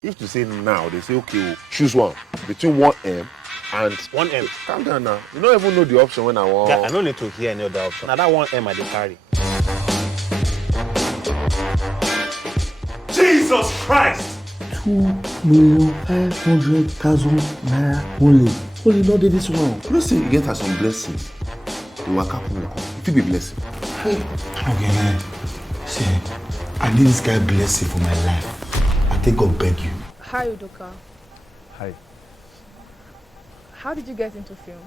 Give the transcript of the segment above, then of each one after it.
If to say now, they say, okay, choose one between 1M and 1M. Calm down now. You don't even know the option when I want. Yeah, I don't need to hear any other option. Now that 1M I dey carry. Jesus Christ! 2,500,000 naira only. Only not did this one. You know, say you get her some blessings. You will come. It will be blessing. Hey. Okay, man. See, I need this guy blessing for my life. I think I'll beg you. Hi, Udoka. Hi. How did you get into film?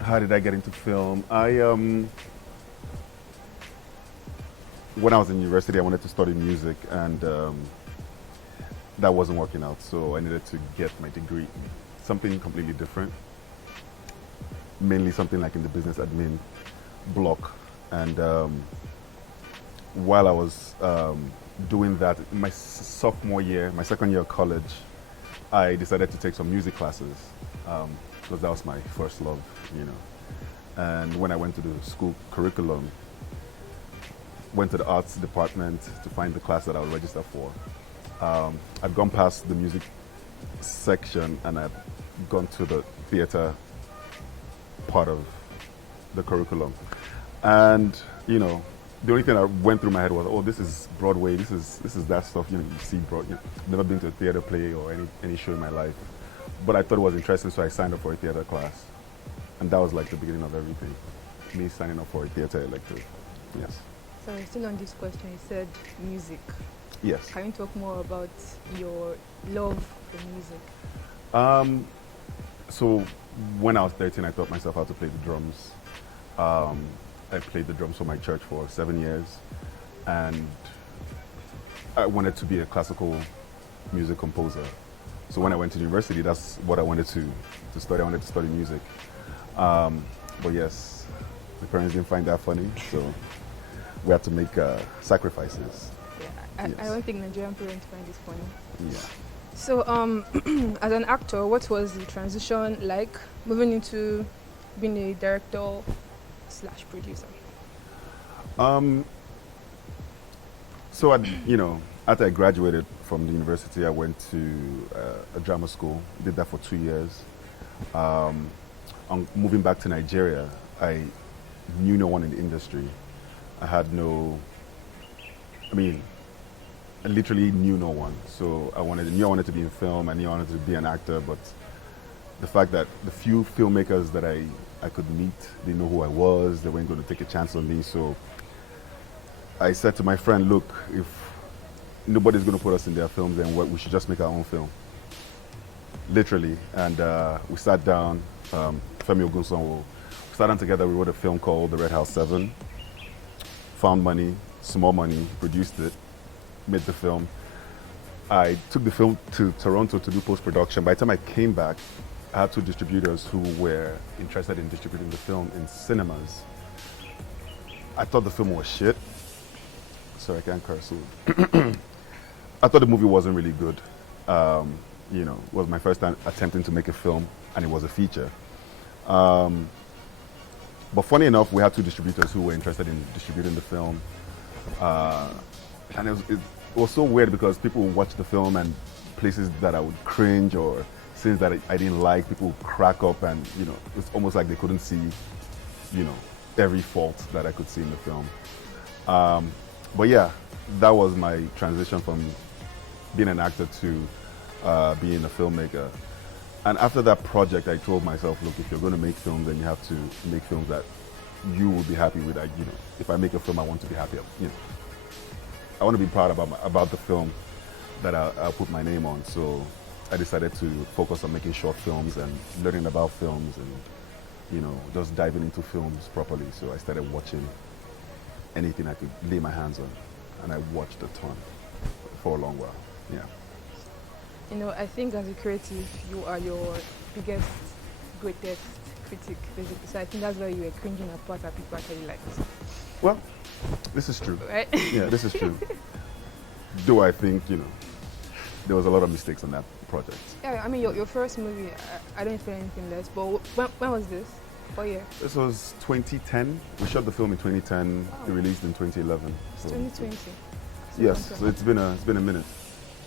How did I get into film? When I was in university, I wanted to study music, and that wasn't working out, so I needed to get my degree. Something completely different, mainly something like in the business admin block. And while I was doing that, in my sophomore year, my second year of college, I decided to take some music classes, because that was my first love, you know. And when I went to the school curriculum, went to the arts department to find the class that I would register for. I'd gone past the music section and I'd gone to the theater part of the curriculum. And, you know, the only thing that went through my head was, oh, this is Broadway, this is that stuff, you know, you see Broadway. I've never been to a theater play or any show in my life. But I thought it was interesting, so I signed up for a theater class. And that was like the beginning of everything. Me signing up for a theater elective, yes. So still on this question, you said music. Yes. Can you talk more about your love for music? So when I was 13, I taught myself how to play the drums. I played the drums for my church for 7 years, and I wanted to be a classical music composer. So when I went to university, that's what I wanted to study. I wanted to study music. But yes, my parents didn't find that funny, so we had to make sacrifices. Yeah, I don't think Nigerian parents find this funny. Yeah. So, as an actor, what was the transition like moving into being a director / producer? So, after I graduated from the university, I went to a drama school. Did that for 2 years. On moving back to Nigeria, I knew no one in the industry. I literally knew no one. So I knew I wanted to be in film, I knew I wanted to be an actor, but the fact that the few filmmakers that I could meet, they know who I was, they weren't going to take a chance on me. So I said to my friend, look, if nobody's going to put us in their films, then we should just make our own film. Literally. And we sat down, Femi Ogunsanwo, we sat down together, we wrote a film called The Red House 7. Found money, small money, produced it, made the film. I took the film to Toronto to do post-production. By the time I came back, I had 2 distributors who were interested in distributing the film in cinemas. I thought the film was shit. Sorry, I can't curse. I thought the movie wasn't really good. It was my first time attempting to make a film, and it was a feature. But funny enough, we had 2 distributors who were interested in distributing the film. And it was so weird because people would watch the film and places that I would cringe or scenes that I didn't like, people would crack up, and, it's almost like they couldn't see, every fault that I could see in the film. But yeah, that was my transition from being an actor to being a filmmaker. And after that project, I told myself, look, if you're going to make films, then you have to make films that you will be happy with. If I make a film, I want to be happy. I want to be proud about the film that I'll put my name on. So I decided to focus on making short films and learning about films and, just diving into films properly. So I started watching anything I could lay my hands on, and I watched a ton for a long while. Yeah. I think as a creative, you are your biggest, greatest critic, basically. So I think that's why you were cringing at parts that people actually liked. Well, this is true. Right? Yeah, this is true. Though I think, there was a lot of mistakes on that project. Yeah, I mean, your first movie, I don't expect anything less, but when was this? What year? This was 2010. We shot the film in 2010. It released in 2011. It's 2020. Yes, so it's been a minute.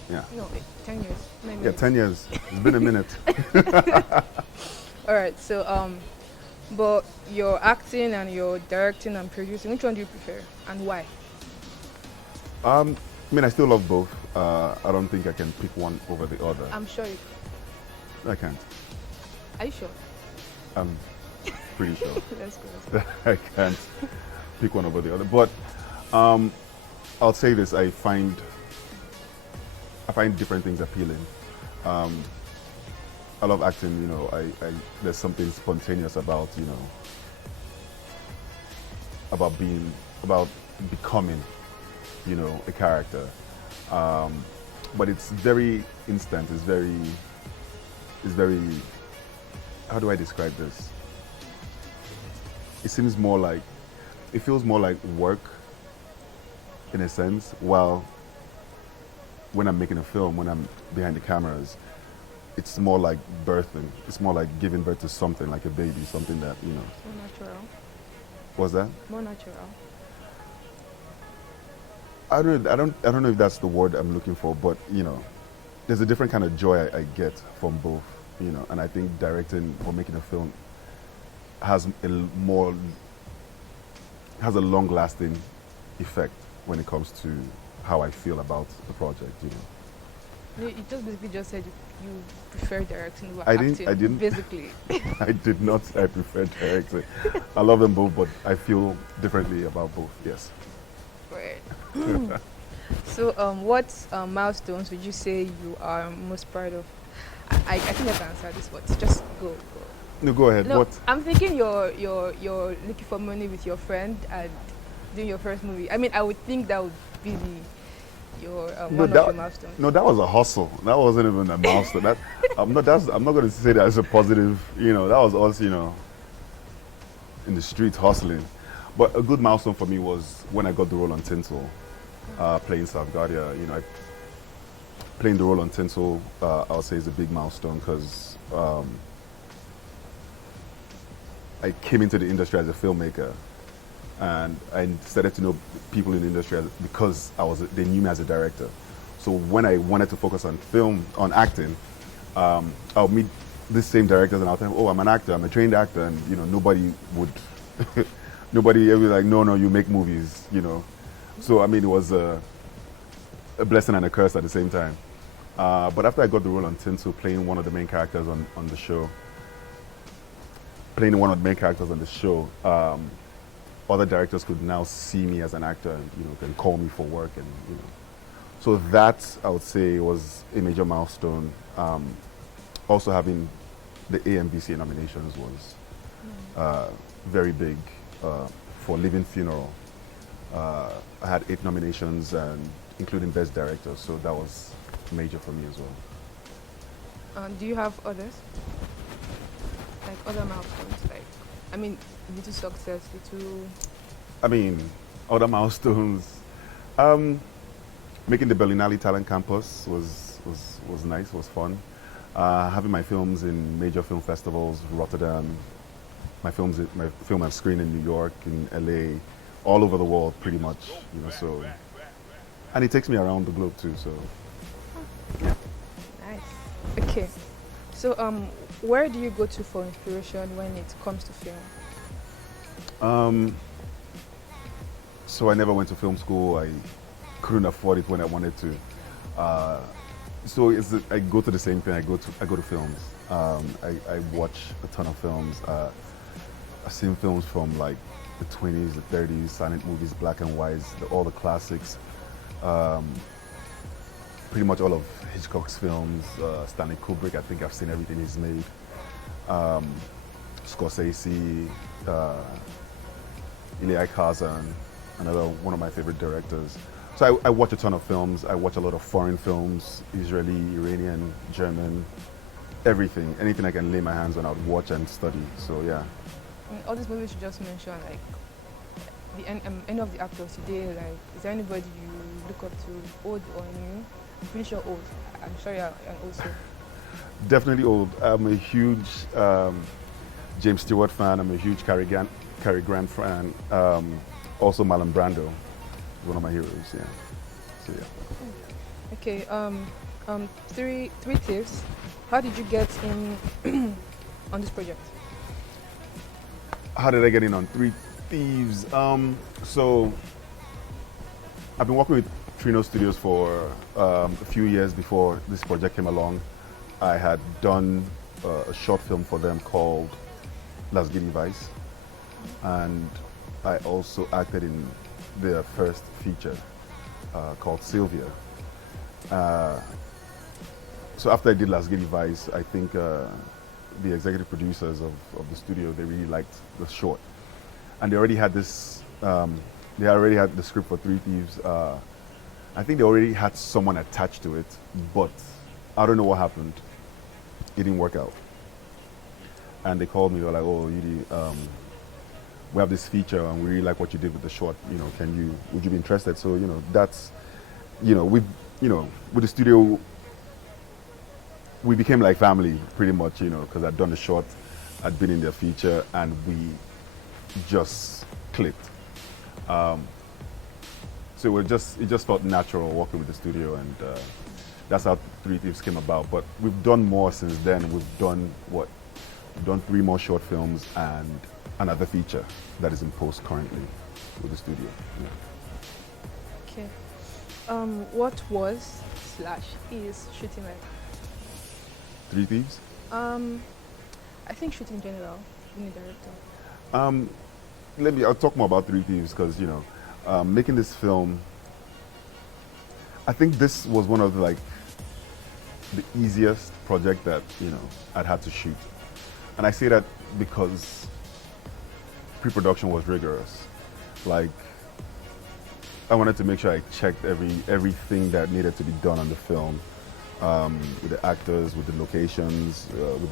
Yeah. No, 10 years. 9 Yeah, minutes. 10 years. It's been a minute. All right. So but your acting and your directing and producing, which one do you prefer and why? I mean, I still love both. I don't think I can pick one over the other. I'm sure. I can't. Are you sure? I'm pretty sure. Let's go. I can't pick one over the other. But I'll say this: I find different things appealing. I love acting. You know, I there's something spontaneous about about becoming, a character. But it's very instant. It's very. How do I describe this? It feels more like work in a sense, while when I'm making a film, when I'm behind the cameras, it's more like birthing. It's more like giving birth to something, like a baby, something that, More natural. What's that? More natural. I don't know if that's the word I'm looking for, but there's a different kind of joy I get from both, and I think directing or making a film has a long-lasting effect when it comes to how I feel about the project. No, you just basically just said you prefer directing over I acting. didn't. Basically. I did not. I prefer directing. I love them both, but I feel differently about both. Yes. Right. So, what milestones would you say you are most proud of? I think I can answer this, but just go. No, go ahead. No, What? I'm thinking you're looking for money with your friend and doing your first movie. I mean, I would think that would be your one of your milestones. No, that was a hustle. That wasn't even a milestone. I'm not going to say that as a positive. That was us. In the streets hustling. But a good milestone for me was when I got the role on Tinsel, playing Safgaria. Playing the role on Tinsel, I'll say is a big milestone because I came into the industry as a filmmaker, and I started to know people in the industry because they knew me as a director. So when I wanted to focus on acting, I'll meet the same directors and I'll tell them, oh, I'm an actor, I'm a trained actor, and nobody would, nobody ever be like, no, you make movies, So I mean, it was a blessing and a curse at the same time. But after I got the role on Tinsel, playing one of the main characters on the show, other directors could now see me as an actor and can call me for work and So that I would say was a major milestone. Also having the AMVCA nominations was very big for Living Funeral. I had 8 nominations and including Best Director, so that was major for me as well. Do you have others? Like other milestones? Little success, little... Other milestones. Making the Berlinale Talent Campus was nice, was fun. Having my films in major film festivals, Rotterdam. My film I've screened in New York, in LA, all over the world, pretty much. So, and it takes me around the globe too. So, yeah. Nice. Okay. So, where do you go to for inspiration when it comes to film? So I never went to film school. I couldn't afford it when I wanted to. So I go to the same thing. I go to films. I watch a ton of films. I've seen films from like the 20s, the 30s, silent movies, black and whites, all the classics. Pretty much all of Hitchcock's films. Stanley Kubrick. I think I've seen everything he's made. Scorsese, Elia Kazan, another one of my favorite directors. So I watch a ton of films. I watch a lot of foreign films, Israeli, Iranian, German, everything. Anything I can lay my hands on, I would watch and study. So yeah. All these movies you just mentioned, any of the actors today, is there anybody you look up to, old or new? I'm pretty sure old. I'm sure you're also. Definitely old. I'm a huge James Stewart fan. I'm a huge Cary Grant fan. Also Marlon Brando, one of my heroes. Yeah. So yeah. Okay. Three Thieves. How did you get in on this project? How did I get in on Three Thieves? So I've been working with Trino Studios for a few years before this project came along. I had done a short film for them called Las Guinea Vice, and I also acted in their first feature called Sylvia. So after I did Las Guinea Vice, I think the executive producers of the studio, they really liked the short, and they already had this. They already had the script for Three Thieves. I think they already had someone attached to it, but I don't know what happened. It didn't work out. And they called me. They were like, "Oh, we have this feature, and we really like what you did with the short. Would you be interested?" So that's, with the studio, we became like family pretty much. Because I'd done the short, I'd been in their feature, and we just clicked. So it just felt natural working with the studio, and that's how Three Thieves came about. But we've done more since then. We've done 3 more short films and another feature that is in post currently with the studio. Yeah. Okay. What was/is shooting like? Three Thieves? I think shooting in general, being a director. I'll talk more about Three Thieves because, making this film, I think this was one of the easiest project that, I'd had to shoot. And I say that because pre-production was rigorous. Like, I wanted to make sure I checked everything that needed to be done on the film, with the actors, with the locations, with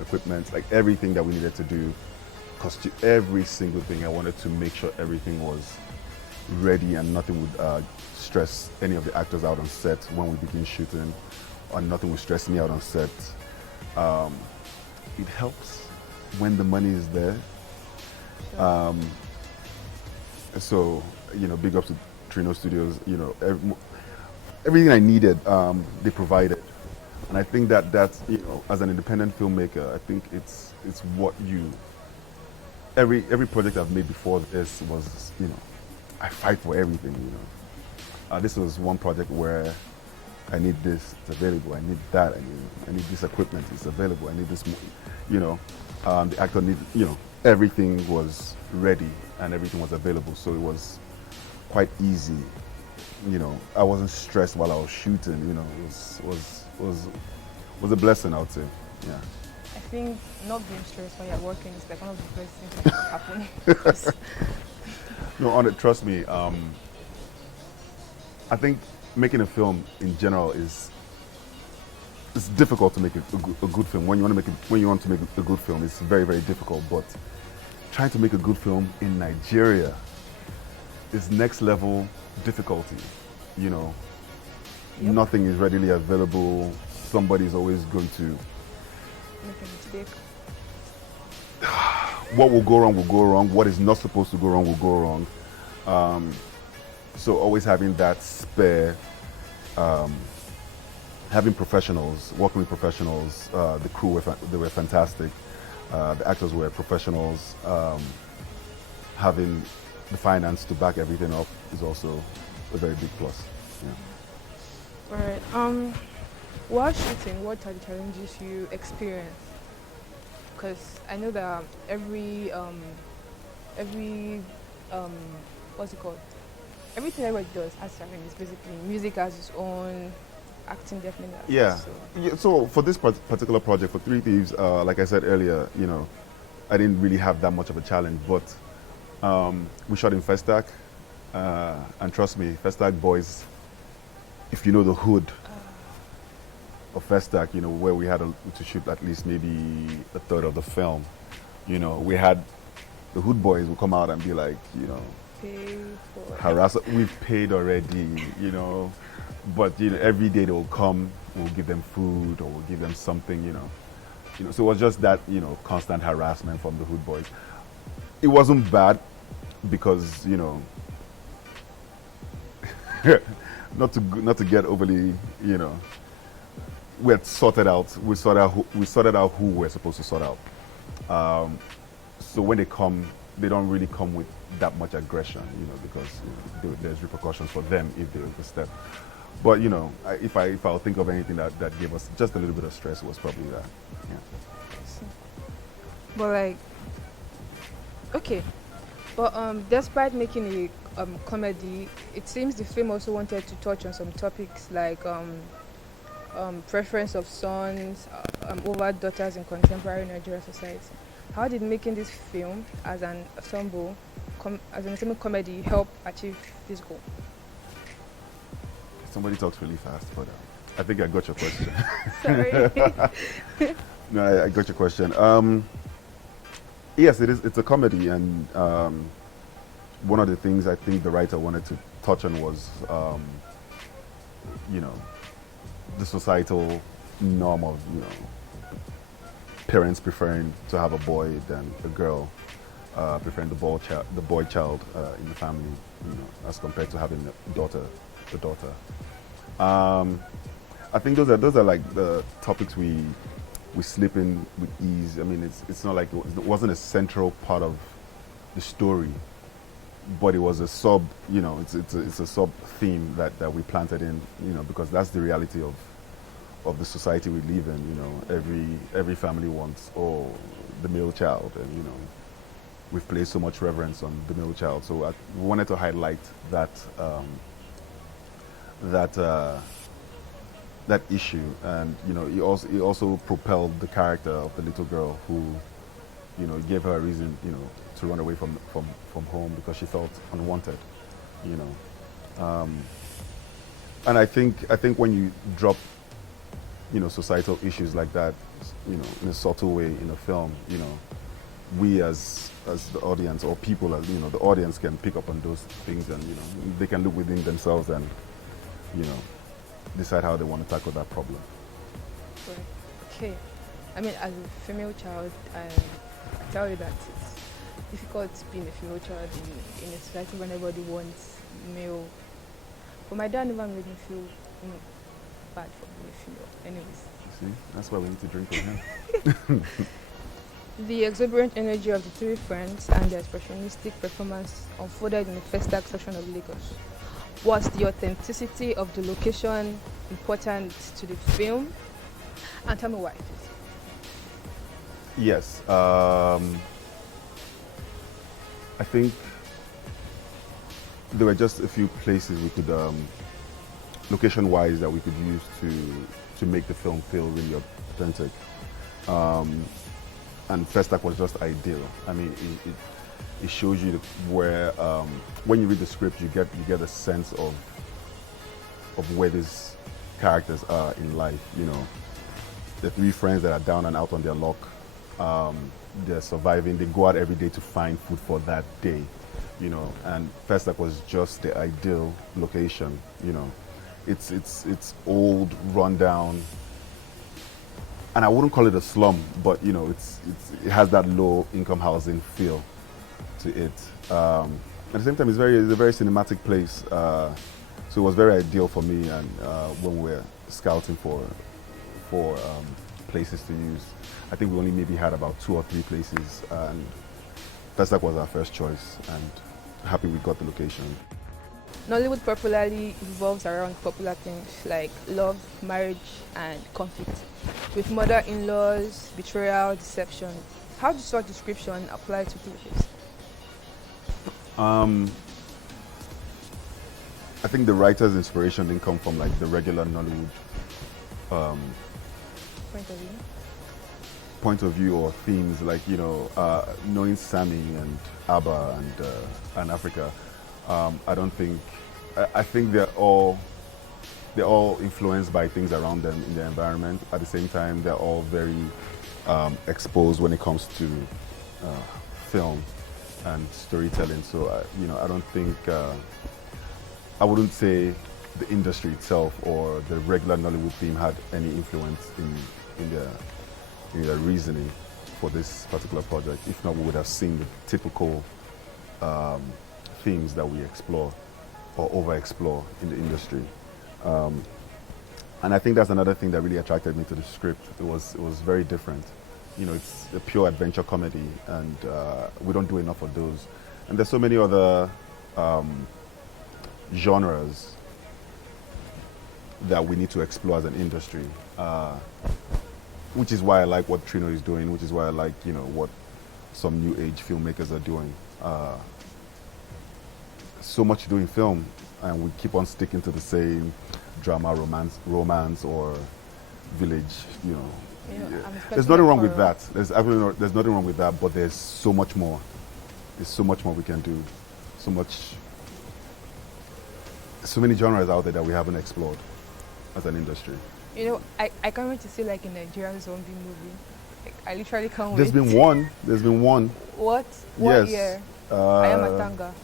equipment, like everything that we needed to do. Every single thing, I wanted to make sure everything was ready and nothing would stress any of the actors out on set when we begin shooting, or nothing would stress me out on set. It helps when the money is there. So, big ups to Trino Studios. Everything I needed, they provided. And I think that's, as an independent filmmaker, I think it's what every project I've made before this was, I fight for everything, This was one project where I need this, it's available. I need that, I need this equipment, it's available. I need this, the actor needed, everything was ready and everything was available. So it was quite easy. I wasn't stressed while I was shooting. It was a blessing, I would say. Yeah. I think not being stressed when you're working is like one of the best things that can happen. No, trust me. I think making a film in general it's difficult to make a good film. When you want to make a good film, it's very, very difficult. But trying to make a good film in Nigeria is next level difficulty. Yep. Nothing is readily available. Somebody's always going to Make a mistake. What will go wrong will go wrong. What is not supposed to go wrong will go wrong. So always having that spare, having professionals, working with professionals. The crew they were fantastic. The actors were professionals. Having the finance to back everything up is also a very big plus. Yeah. All right. While shooting, what are the challenges you experience? Because I know that every what's it called? Everything everybody does has challenges. Basically, music has its own, acting definitely has Yeah. its own. So for this particular project, for Three Thieves, like I said earlier, I didn't really have that much of a challenge, but we shot in Festac, and trust me, Festac boys, if you know the hood of Festac, where we had to shoot at least maybe a third of the film, we had the hood boys would come out and be like, Pay for harass. We've paid already, but every day they will come, we'll give them food or we'll give them something, So it was just that, constant harassment from the hood boys. It wasn't bad because, not to get overly, we had sorted out. We sorted out who we're supposed to sort out. So when they come, they don't really come with that much aggression, because there's repercussions for them if they overstep. But if I'll think of anything that gave us just a little bit of stress, it was probably that. Yeah. But okay. But despite making a comedy, it seems the film also wanted to touch on some topics like preference of sons over daughters in contemporary Nigerian society. How did making this film as an ensemble comedy help achieve this goal? Somebody talks really fast, but I think I got your question. Sorry. No, I got your question. Yes, it is. It's a comedy, and one of the things I think the writer wanted to touch on was, the societal norm of, parents preferring to have a boy than a girl, preferring the boy child in the family, as compared to having the daughter. I think those are like the topics we slip in with ease. I mean, it's not like it wasn't a central part of the story, but it was a sub. It's a sub theme that we planted in. Because that's the reality of the society we live in. Every family wants the male child, and we've placed so much reverence on the male child. So we wanted to highlight that. That issue, and he also propelled the character of the little girl who, gave her a reason, to run away from home because she felt unwanted, and I think when you drop, societal issues like that, in a subtle way in a film, we as the audience or people, the audience can pick up on those things, and they can look within themselves and decide how they want to tackle that problem. Right. Okay. I mean, as a female child, I tell you that it's difficult being a female child in a society when everybody wants male. But my dad never made me feel bad for being a female. Anyways. You see, that's why we need to drink with him. The exuberant energy of the three friends and their expressionistic performance unfolded in the first act section of Lagos. Was the authenticity of the location important to the film? And tell me why. Yes. I think there were just a few places we could, location-wise, that we could use to make the film feel really authentic. And First Act was just ideal. I mean, it shows you where, when you read the script, you get a sense of where these characters are in life. The three friends that are down and out on their luck, they're surviving. They go out every day to find food for that day, And First Act was just the ideal location. It's old, rundown. And I wouldn't call it a slum, but it has that low-income housing feel to it. At the same time, it's a very cinematic place, so it was very ideal for me. And when we're scouting for places to use, I think we only maybe had about 2 or 3 places, and First Act was our first choice. And happy we got the location. Nollywood popularly revolves around popular themes like love, marriage, and conflict, with mother-in-laws, betrayal, deception. How does such description apply to Thieves? I think the writer's inspiration didn't come from like the regular Nollywood point of view or themes, like knowing Sammy and ABBA and Africa. I don't think. I think they're all influenced by things around them in their environment. At the same time, they're all very exposed when it comes to film and storytelling. So I don't think I wouldn't say the industry itself or the regular Nollywood theme had any influence in their reasoning for this particular project. If not, we would have seen the typical themes that we explore or over-explore in the industry. And I think that's another thing that really attracted me to the script. It was very different. You know, it's a pure adventure comedy, and we don't do enough of those. And there's so many other genres that we need to explore as an industry, which is why I like what Trino is doing, which is why I like, you know, what some new age filmmakers are doing. So much to do in film, and we keep on sticking to the same drama, romance, or village, you know. There's nothing wrong with that. There's nothing wrong with that, but there's so much more. There's so much more we can do. So many genres out there that we haven't explored as an industry. You know, I can't wait to see like a Nigerian zombie movie. Like, I literally can't wait. There's been one. What? Yes. Year? I am a tanga.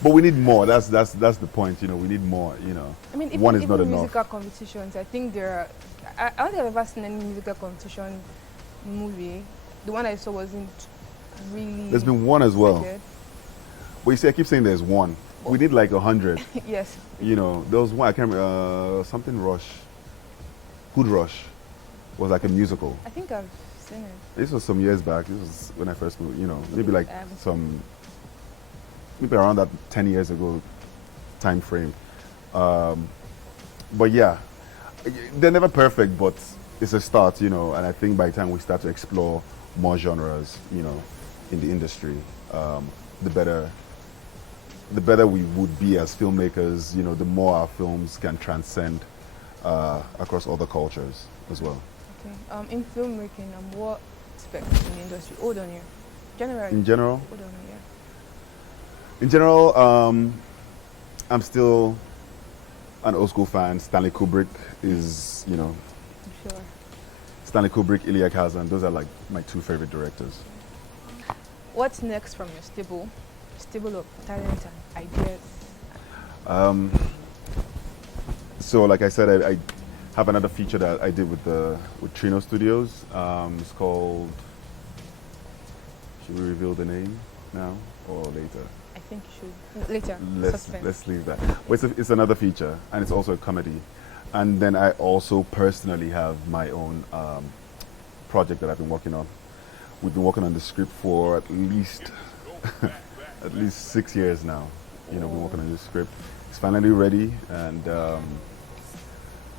But we need more. That's the point. You know, we need more. You know, I mean, one is not even enough. musical competitions, I think there are. I don't think I've ever seen any musical competition movie. The one I saw wasn't really. There's been one as well. good. But you see, I keep saying there's one. We need like 100. Yes. You know, there was one. I can't remember. Something Rush. Hood Rush was like a musical. I think I've seen it. This was some years back. This was when I first moved. You know, maybe like maybe around that 10 years ago time frame. But yeah, they're never perfect, but it's a start, you know, and I think by the time we start to explore more genres, you know, in the industry, the better we would be as filmmakers, you know, the more our films can transcend across other cultures as well. Okay. In filmmaking, what aspect in the industry? Old on you. Generally. In general? Old on you, yeah. In general, I'm still an old school fan. Stanley Kubrick is, you know, I'm sure. Stanley Kubrick, Elia Kazan, those are like my two favorite directors. What's next from your stable of talent and ideas? So like I said, I have another feature that I did with Trino Studios. It's called, should we reveal the name now or later? I think you should. Later. Let's leave that. But it's another feature, and it's also a comedy. And then I also personally have my own project that I've been working on. We've been working on the script for at least 6 years now. You know, we're working on this script. It's finally ready, and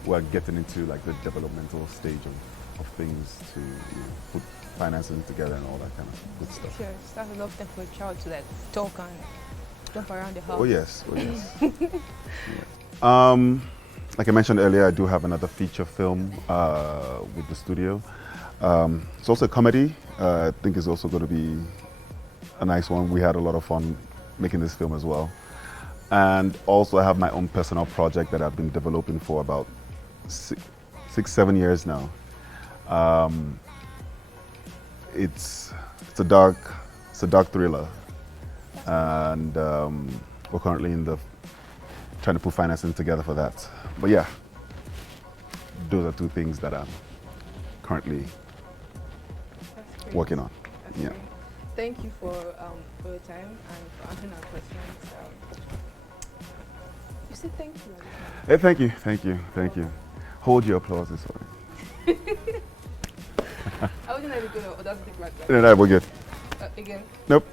we're getting into like the developmental stage of things to, you know, put financing together and all that kind of good stuff. Sure, that's enough time for a child to like talk and jump around the house. Oh yes, oh yes. Yeah. Like I mentioned earlier, I do have another feature film with the studio. It's also a comedy. I think it's also going to be a nice one. We had a lot of fun making this film as well. And also I have my own personal project that I've been developing for about 6-7 years now. It's a dark thriller, and we're currently trying to put financing together for that. But yeah, those are two things that I'm currently working on. That's Yeah. great. Thank you for your time and for answering our questions. You said thank you. Hey, thank you. Hold your applause this way. I wasn't really good, or does it take back? No, we're good. Again. Nope.